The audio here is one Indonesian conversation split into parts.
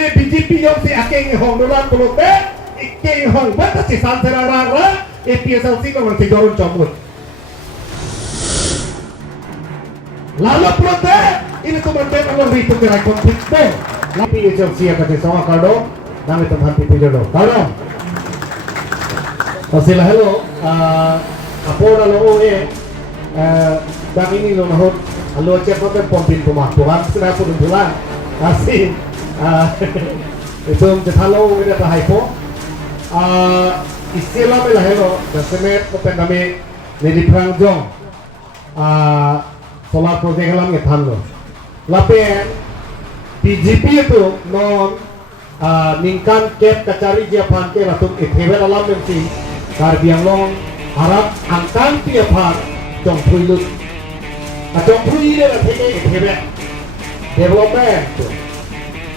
kami BJP yang si aking hong dolan pulote, iking hong bata si sansera rara, PSLC ko si Jorun Chomut. Lalu pulote, ini tuh mantan Allah itu kira konflik po. Lapi PSLC yang kasi sama Kardo, nami teman tipu jodoh. Kardo. Sila hello, apo na lo dang ini lo nahot, alo cek ko pompin pumatuhan, sila po dulan. Kasi itu halo ini tahay po. Istilah mila hello, dasme open kami nedi prangjong. Solar project lang ngethan lo. Lapen PGP itu non ningkan cap kacari dia panke latung ithebel alam memsi karbiang long harap angkan dia pan jong puilut. Jong puilut theke ithebel development.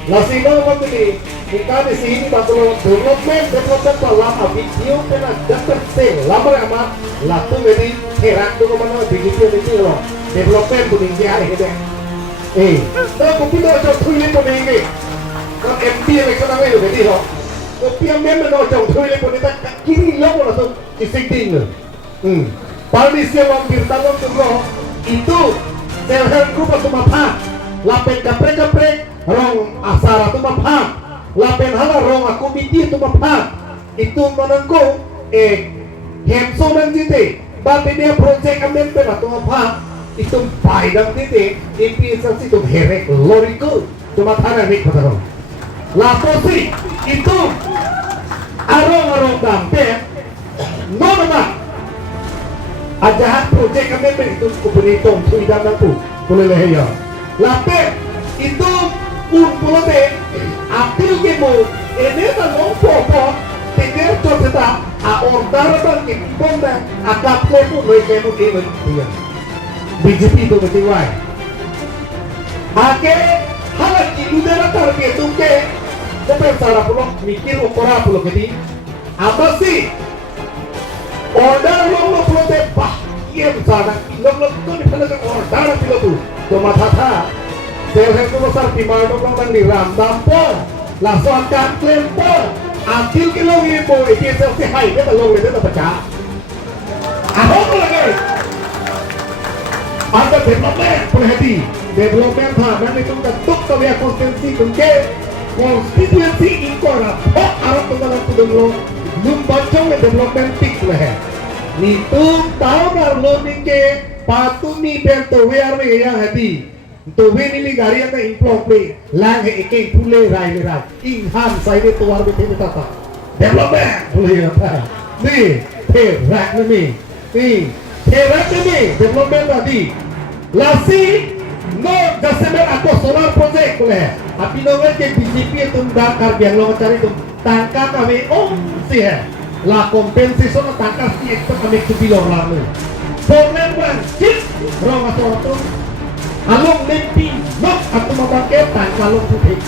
Lasino waktu ni ningkan di sini batulo development palam video kena dapat sel lama amat latung ini heran tu mana begitu ini lo development tu dia hari ini. Kalau kopi tu jong puilut tu ni. Kalau MP election apa itu jadi ho, kopi yang memang nak jauh toilet pun kita kiri logo lah tu disingting. Parisi yang bertarung tu loh itu selher group tu mapah, lapen kaprek rong asara tu mapah, lapen hala rong komiti tu mapah, itu menengku hemso dan jite, bape dia projek amen pernah tu mapah, itu paidang jite, PSLC tu herek loriku, cuma tanah ni kata Laposi itu arong dampe normal ajahan projek kami itu kuberitom sudah nanti boleh leh ya lape itu pulote apil ke mo ini tanong popo tener coceta order bang bonda akap lepo lemo even dia BJP itu berjiwai ake halat idudera target tuke Tapi salah pulau mikir ukura pulau kedi apa sih order lo pulau teh bah iya sana lo tuh di mana order pulau tuh cuma tata selher tuh besar di mana lo tang di ram dampo langsung kan klempo akil kilo ini po itu selfie high kita lo itu pecah ahok lagi ada development perhati development mana itu bentuk kalian konsensi kunci constituency ingkora hok arah dalam tudung lum bacong development tik leh ni tu tahu dar lo nike patu ni bento wear we yang hadi to we ni gari ata improve we lang eke pule rai in ham side to war be tata development pule apa ni the rak ni the rak ni development tadi lasi no Desember aku solar project boleh. Tapi nongol ke BJP itu dakar biang lo cari itu tangka kami sih ya. La kompensasi tangka si ekspor kami kubilor lalu. Problem one cip rong atau tu. Along lempi nok atau memakai tangka long putih.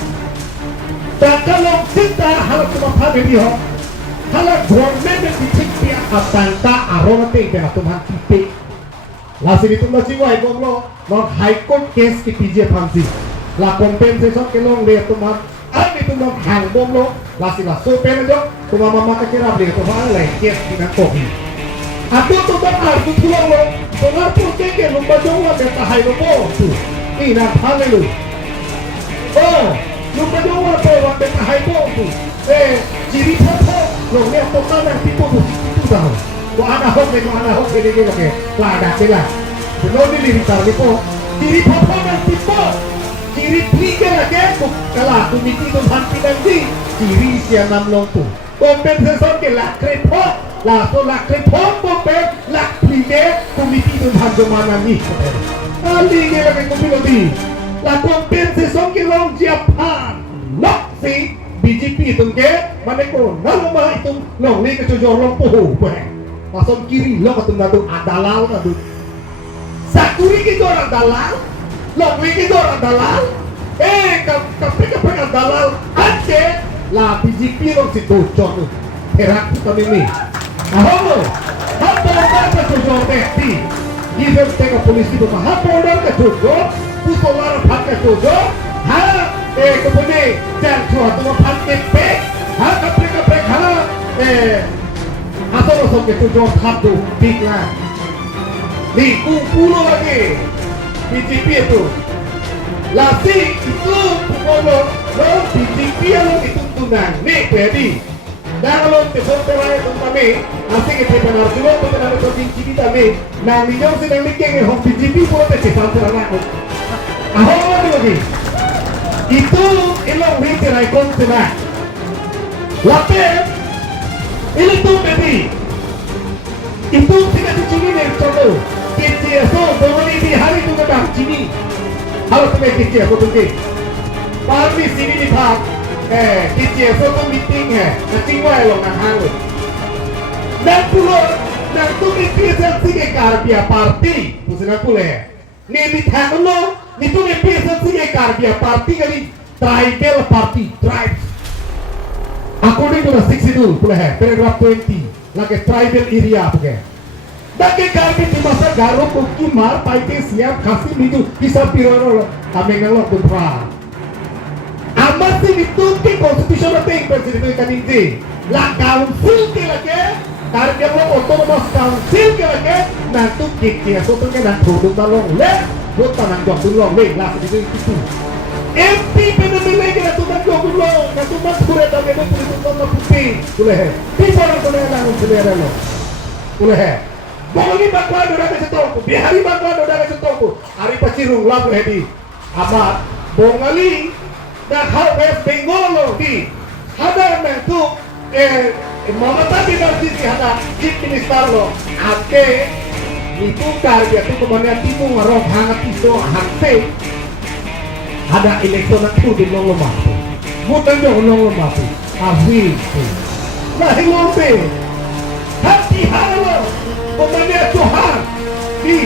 Tangka long cinta harus cuma pakai dia. Kalau government dicik dia tangka aroma teh atau mati. Lasi itu masih wah ibom lo, non high court case ki PJ Fancy. La compensation ke long le tumat, itu non hang bom lo, lasi la so pen jo, tuma mama ka kira beli tuma lai case ki na kopi. Aku tu tak artu pulang lo, solar pun ke lumba jongwa beta high lo po tu. Ina phane lo. Oh, lumba jongwa po wa beta high po tu. Ciri photo lo le to kana tipo tu tahu. Kau anak hok ini ke lada celah. Belum ini ditaruh po. Kiri papa dan tipo. Kiri tiga lagi. Kalau komiti tu hanti nanti. Kiri siapa nam lompu. Kompensasi ke lak krepo. Lalu lak krepo kompen lak tiga komiti tu hantu mana ni. Kali ini lagi komiti. La kompensasi ke long Japan. Lok si BJP itu ke mana ko. Nama itu long ni kecujur lompu. Pasal kiri lo ketemu tu adalal tu. Sakuri kita orang dalal, longwi kita orang dalal. Kapre adalal. Ante la BJP lo si tujuan. Terak kita ni. Ahomo. Apa orang kecujur behti. Even tengok polisi tu. Apa orang kecujur. Pusolar pakai kecujur. Ha kemudian jangan cua tu mapan kepek, kaprek hala, asal ke tujuan satu big lah. Ni pulau lagi, BJP itu. Lasi itu pulau lo BJP lo itu tunang, ni jadi. Dan kalau besok terlalu kami, asing kita benar juga tu benar betul BJP kami. Nah, ni jauh sedang mikir yang BJP pulau tercepat terlalu. Ahok lagi. Itu ilang witi rai kontina. Lape ini tuh baby. Itu tidak dicini nih contoh. KCSO bawani di hari itu kadang cini. Harus tuh KCSO tuh ke. Parmi sini di pak. KCSO tuh meeting ngacing wae lo ngahang. Dan tuh KCSO sih karbia party. Pusing aku leh. Nih di tangan lo. Itu yang biasa punya karya party kali tribal party tribes. According to the 62 boleh paragraph 20 lagi tribal area boleh. Dake karya di masa garuk kumar paite siap kasih itu bisa piroro kami ngelok berperang. Amat sih itu ke constitution thing presiden kan ini. La council ke lagi karya lo autonomous council ke lagi nanti kiki soto ke nanti produk talong le. Buat tanang dua bulong, lah itu. MP benar-benar kita tuh dua bulong, kita mas kuret tapi itu tuh putih, boleh. Bisa orang boleh langsung selera lo, boleh. Bongi bakwa doa ke setongku, bihari bakwa doa ke setongku. Hari pacirung lah boleh di. Amat bongali, dah hal West Bengal lo di. Ada yang tu, Mamata di sini ada chief minister lo, ake. Itu karya itu kemudian timu ngerok hangat itu hati ada elektron itu di lomba mudah dong lomba awi nah lomba hati halo kemudian Tuhan di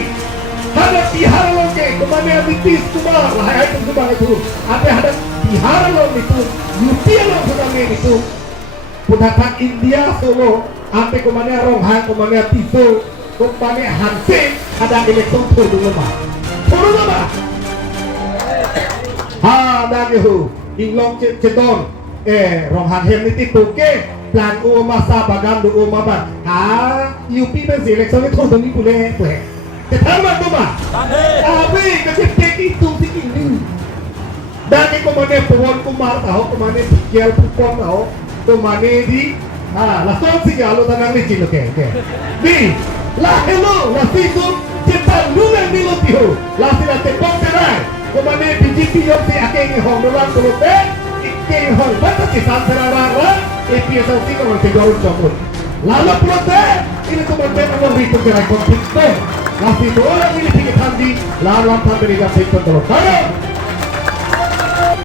hati halo ke kemudian bitis cuma lah itu cuma itu ada di halo itu Yutia lo sedang itu punatan India Solo sampai kemudian Ronghang kemudian Tiso kumpane hansip ada elektron turun lemah dari hu inglong ceton Ronghang hem niti tuke plan masa bagam du maban UP ben elektron itu turun ni pule tetama tu mah tapi kecil itu sikit ni dan kemudian Puan Kumar tahu kemudian Kial Pukon tahu kemudian di langsung sih kalau tanang licin oke di lah hello lah situ cepat lulang di lotiho lah sila tepok terai kemana BJP yang si akhirnya hong lulang tulote ikheng hong bata si santerarara EPSL si kamar tegorun jomut lalu pulote ini kemudian among rito terai konflikte lah situ orang ini pikir handi lalu lampan berikan sektor tolong